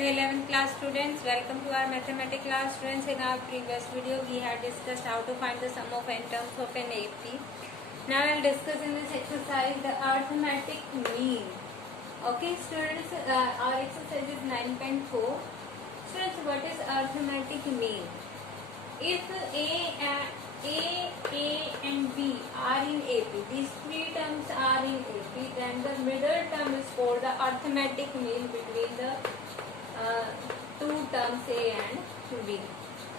11th class students, welcome to our mathematics class. Students, in our previous video we had discussed how to find the sum of n terms of an AP. Now I will discuss in this exercise the arithmetic mean. Okay students, our exercise is 9.4. Students, what is arithmetic mean? If A and B are in AP, these three terms are in AP, then the middle term is called the arithmetic mean between the two terms A and B.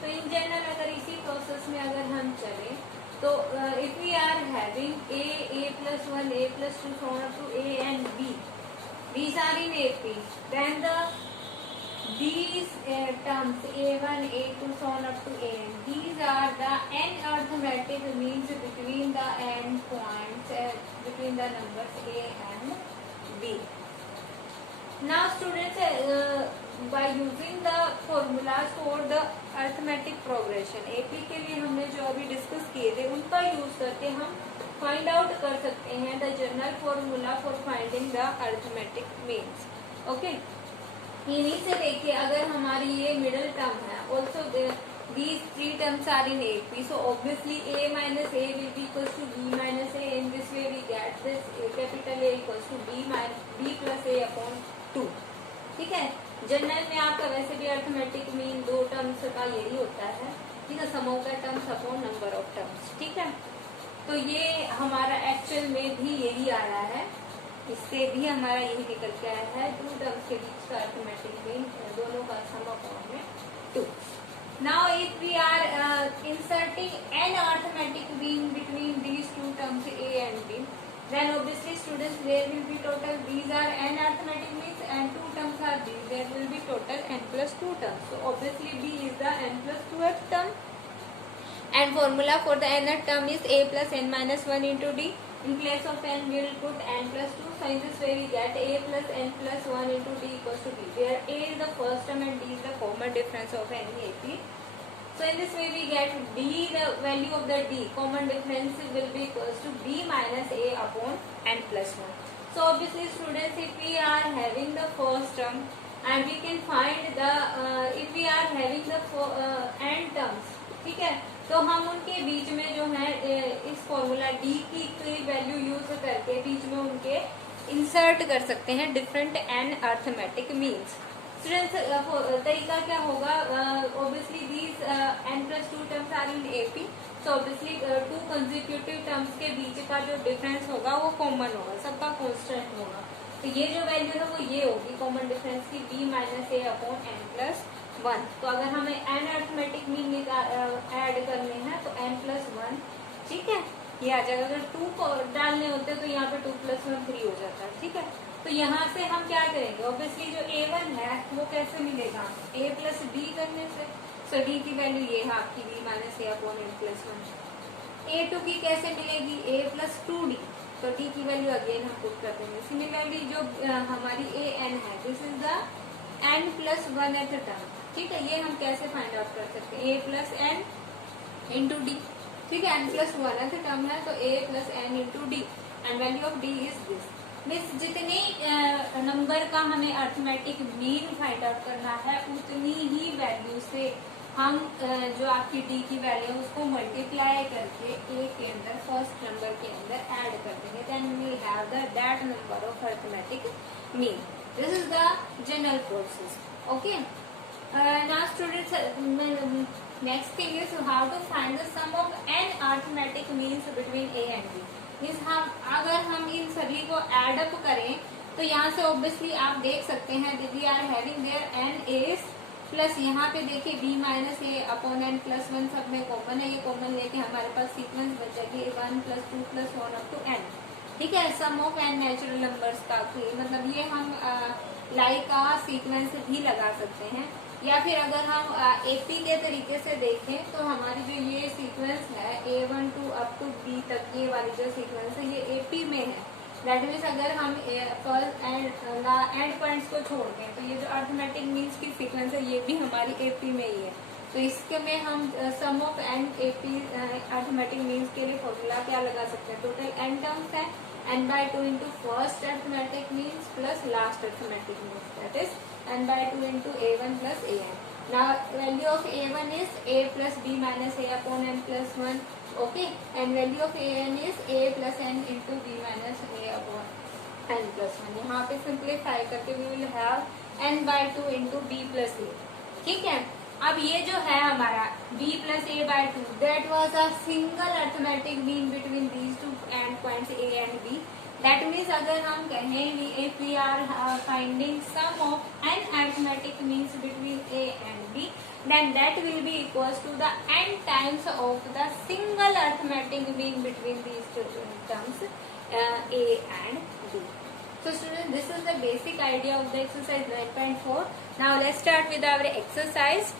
तो in general अगर इसी process में अगर हम चलें तो if we are having A plus 1, A plus 2, so on up to A and B, these are in AP, then these terms A1, A2, so on up to An, these are the n arithmetic means between the n points between the numbers A and B. Now students, by using the formulas for the arithmetic progression, AP के लिए हमने जो अभी discuss किए थे उनका use करके हम फाइंड आउट कर सकते हैं the general formula for finding the arithmetic means. Okay, इन्हीं से देखिए अगर हमारी ये मिडिल टर्म है, also these three terms are in AP, so obviously A minus A will be equals to B minus A. In this way we get this capital A equals to B plus A upon 2. ठीक है, general में आपका वैसे भी arithmetic mean दो terms का यही होता है, ठीक है, sum of the terms upon number of terms. ठीक है, तो ये हमारा एक्चुअल में भी यही आया है, इससे भी हमारा यही निकल के आया है, टू टर्म्स के बीच का अरिथमेटिक मीन दोनों का सम अपॉन में 2. Now if we are inserting n arithmetic mean between these two terms A and B, then obviously students there will be total, these are n arithmetic means and two terms are B, there will be total n plus 2 terms. So obviously B is the n plus 2th term and formula for the nth term is A plus n minus 1 into D. In place of n we will put n plus 2, so in this way we get A plus n plus 1 into D equals to B, where A is the first term and D is the common difference of any AP. So in this way we get D, the value of the D, common difference will be equals to B minus A upon n plus 1. So obviously students, if we are having the first term and we can find the, if we are having the n terms, ठीक है, तो हम उनके बीच में जो है इस formula D की वैल्यू यूज करके बीच में उनके इंसर्ट कर सकते हैं different n arithmetic means. Students, तरीका क्या होगा, obviously these n plus 2 terms are in AP, so obviously two consecutive terms के बीच का जो डिफरेंस होगा वो कॉमन होगा, सबका कांस्टेंट होगा. तो ये जो वैल्यू है वो ये होगी कॉमन डिफरेंस की B minus A upon n plus 1. तो अगर हमें n अरिथमेटिक मीन ऐड करने हैं तो n plus 1, ठीक है, ये आ जाएगा. अगर 2 को डालने होते तो यहाँ पे 2 plus 1 3 हो जाता है. ठीक है, तो यहाँ से हम क्या करेंगे, ऑब्वियसली जो A1 है वो कैसे मिलेगा, A प्लस B करने से. सो D की वैल्यू ये है आपकी B minus A upon n plus 1. A2 की कैसे मिलेगी, A प्लस 2D, तो D की वैल्यू अगेन हम पुट कर देंगे. सिमिलरली जो हमारी AN है, this is the n plus 1th term. ठीक है, ये हम कैसे फाइंड आउट कर सकते हैं, A plus n into D. ठीक है, n प्लस 1th टर्म है तो A plus n into D and value of D is this. Means जितने नंबर का हमें अरिथमेटिक मीन फाइंड आउट करना है उतनी ही वैल्यू से हम जो आपकी D की वैल्यू है उसको मल्टीप्लाई करके A के अंदर फर्स्ट नंबर के अंदर ऐड कर देंगे. Then we have the that number of arithmetic mean. This is the general process. Okay, now students, next thing is how to find the sum of n arithmetic means between A and B. अगर हम इन सभी को add up करें तो यहाँ से obviously आप देख सकते हैं we are having there n A's plus यहाँ पे देखिए B minus A upon n plus 1 सब में कॉमन है. ये कॉमन लेके हमारे पास सीक्वेंस बचेगी 1 plus 2 plus 1 up to n. ठीक है, sum of n natural numbers का, मतलब ये हम लाइक का सीक्वेंस भी लगा सकते हैं. या फिर अगर हम AP के तरीके से देखें तो हमारी जो ये सीक्वेंस है A1 to up to B तक, ये वाली जो सीक्वेंस है ये AP में है. दैट मीन्स अगर हम फर्स्ट एंड पॉइंट्स को छोड़ दें तो ये जो अरिथमेटिक मीन्स की सीक्वेंस है ये भी हमारी AP में ही है. तो इसके में हम sum of n AP arithmetic means के लिए फॉर्मूला क्या लगा सकते हैं, टोटल n टर्म्स है n by 2 into first arithmetic means plus last arithmetic mean, that is n by 2 into a1 plus an. Now value of a1 is a plus b minus a upon n plus 1. Okay, and value of an is a plus n into b minus a upon n plus 1. यहाँ पे simplify करके we will have n by 2 into b plus a. ठीक है, अब ये जो है हमारा b plus a by 2, that was a single arithmetic mean between these two end points a and b. That means अगर हम कहें if we are finding sum of n arithmetic means between a and b, then that will be equals to the n times of the single arithmetic mean between these two terms a and b. So students, this is the basic idea of the exercise 9.4. Now let's start with our exercise.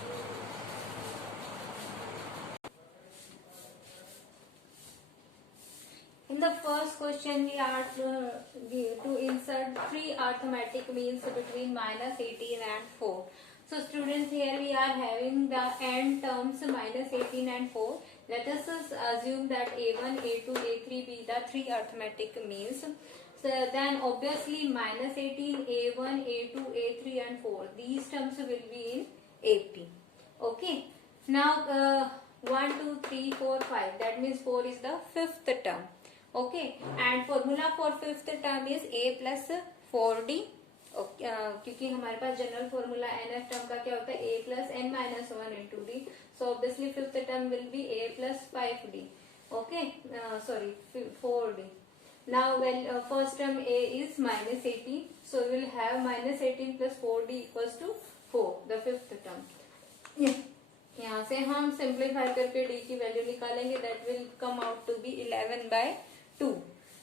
In the first question, we are to insert three arithmetic means between minus 18 and 4. So students, here we are having the n terms minus 18 and 4. Let us assume that a1, a2, a3 be the three arithmetic means. So then obviously minus 18, a1, a2, a3 and 4. These terms will be in AP. Okay. Now 1, 2, 3, 4, 5. That means 4 is the fifth term. Okay, and formula for fifth term is a plus 4d. Okay, क्योंकि हमारे पास general formula nth term का क्या होता है a plus n minus 1 into d. So obviously fifth term will be a plus 5d. Okay, sorry 4d. Now well first term a is minus 18, so we will have minus 18 plus 4d equals to 4, the fifth term. यहाँ से हम simplify करके d की value निकालेंगे, that will come out to be 11 by 2.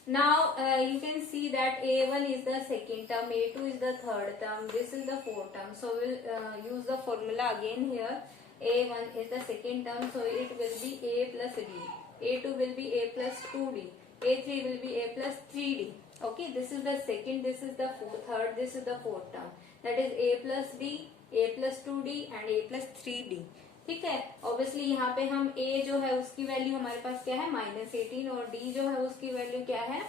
Now you can see that a1 is the second term, a2 is the third term, this is the fourth term. So we'll use the formula again here. a1 is the second term, so it will be a plus d. a2 will be a plus 2d. a3 will be a plus 3d. Okay, this is the second, this is the third, this is the fourth term. That is a plus d, a plus 2d and a plus 3d. ठीक है, obviously यहाँ पे हम a जो है उसकी value हमारे पास क्या है माइनस 18 और d जो है उसकी वैल्यू क्या है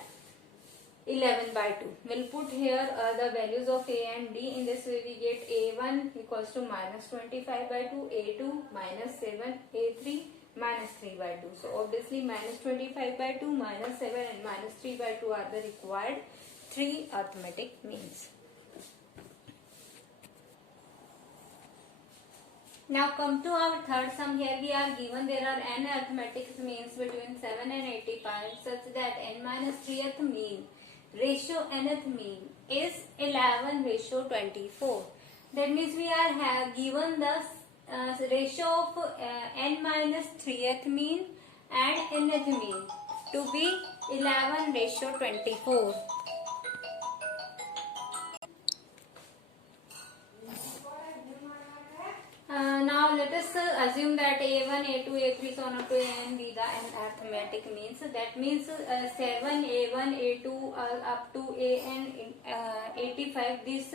11 by 2. We'll put here the values of a and d. In this way we get a1 equals to minus 25 by 2, a2 minus 7, a3 minus 3 by 2. So obviously minus 25 by 2, minus 7 and minus 3 by 2 are the required three arithmetic means. Now come to our third sum. Here we are given there are n arithmetic means between 7 and 85 such that n minus 3th mean ratio nth mean is 11 ratio 24. That means we are given the ratio of n minus 3th mean and nth mean to be 11 ratio 24. Now let us assume that a1, a2, a3 so on up to an be the n arithmetic means. That means 7, a1, a2 up to an 85. This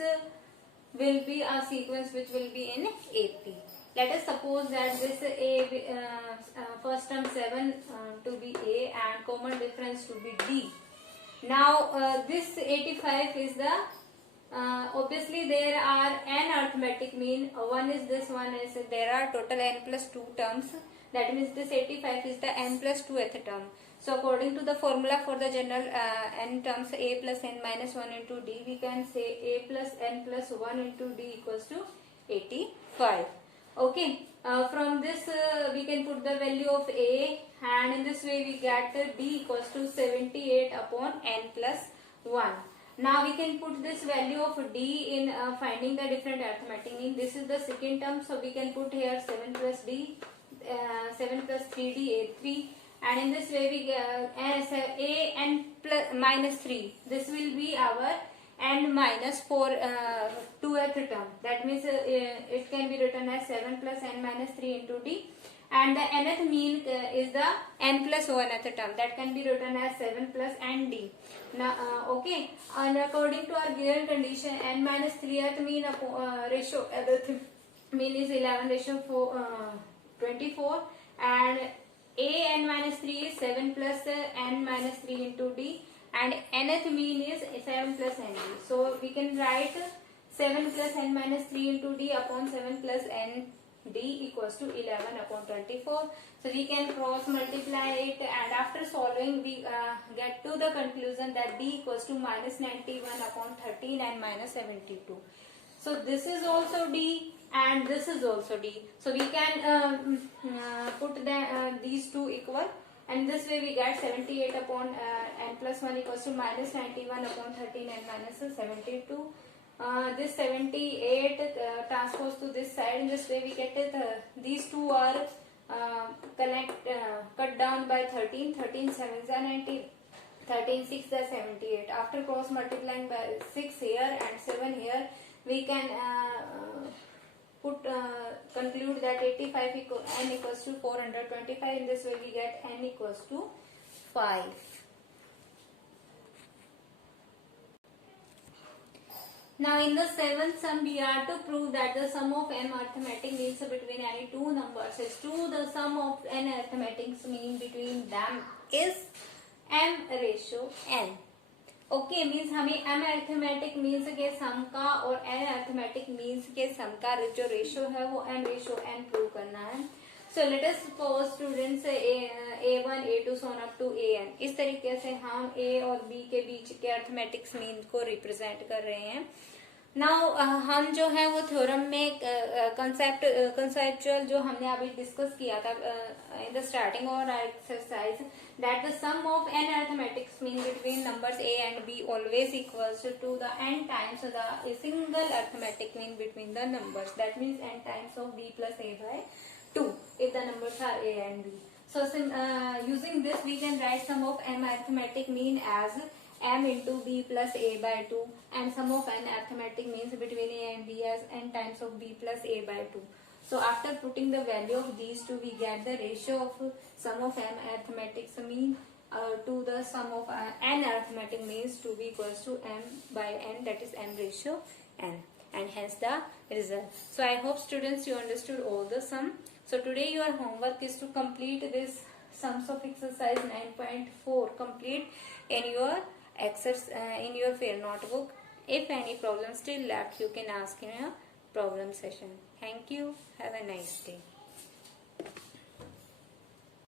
will be a sequence which will be in AP. Let us suppose that this first term 7 to be a and common difference to be d. Now this 85 is the obviously there are n arithmetic mean. One is this, one is there are total n plus 2 terms. That means this 85 is the n plus 2th term. So according to the formula for the general n terms a plus n minus 1 into d, we can say a plus n plus 1 into d equals to 85. Okay, from this we can put the value of a, and in this way we get d equals to 78 upon n plus 1. Now we can put this value of d in finding the different arithmetic mean. This is the second term, so we can put here 7 plus d, 7 plus 3d, a3, and in this way we get a n plus minus 3. This will be our n minus 4 2th term. That means it can be written as 7 plus n minus 3 into d. And the nth mean is the n plus 1th term. That can be written as 7 plus n d. Now, okay. And according to our given condition, n minus 3th mean ratio mean is 11 ratio 24, and a n minus 3 is 7 plus n minus 3 into d, and nth mean is 7 plus nd. So we can write 7 plus n minus 3 into d upon 7 plus n d equals to 11 upon 24. So we can cross multiply it, and after solving we get to the conclusion that d equals to minus 91 upon 13 and minus 72. So this is also d and this is also d. So we can put these two equal, and this way we get 78 upon n plus 1 equals to minus 91 upon 13 and minus 72. This 78 transpose to this side. In this way we get it. These two are cut down by 13. 13 7s are 90. 13 6 are 78. After cross multiplying by 6 here and 7 here, we can conclude that 85 n equals to 425. In this way we get n equals to 5. Now in the seventh sum we are to prove that the sum of m arithmetic means between any two numbers is 2. The sum of n arithmetic mean between them is m ratio n. Okay means हमें m arithmetic means के सम का और n arithmetic means के सम का जो ratio है वो m ratio n prove करना है. So let us suppose students a1 a2 so on up to an. इस तरीके से हम a और b के बीच के अरिथमेटिक्स मीन को रिप्रेजेंट कर रहे हैं. नाउ हम जो है वो थ्योरम में कंसेप्चुअल जो हमने अभी डिस्कस किया था इन द स्टार्टिंग और exercise, that the sum of n arithmetics mean between numbers a and b always equals to the n times the single arithmetic mean between the numbers. That means n times of b plus a by 2 if the numbers are a and b. So using this we can write sum of m arithmetic mean as m into b plus a by 2, and sum of n arithmetic means between a and b as n times of b plus a by 2. So after putting the value of these two, we get the ratio of sum of m arithmetic mean to the sum of n arithmetic means to be equals to m by n, that is m ratio n, and hence the result. So I hope students you understood all the sum. So today your homework is to complete this sums of exercise 9.4 complete in your in your fair notebook. If any problem still left, you can ask in a problem session. Thank you. Have a nice day.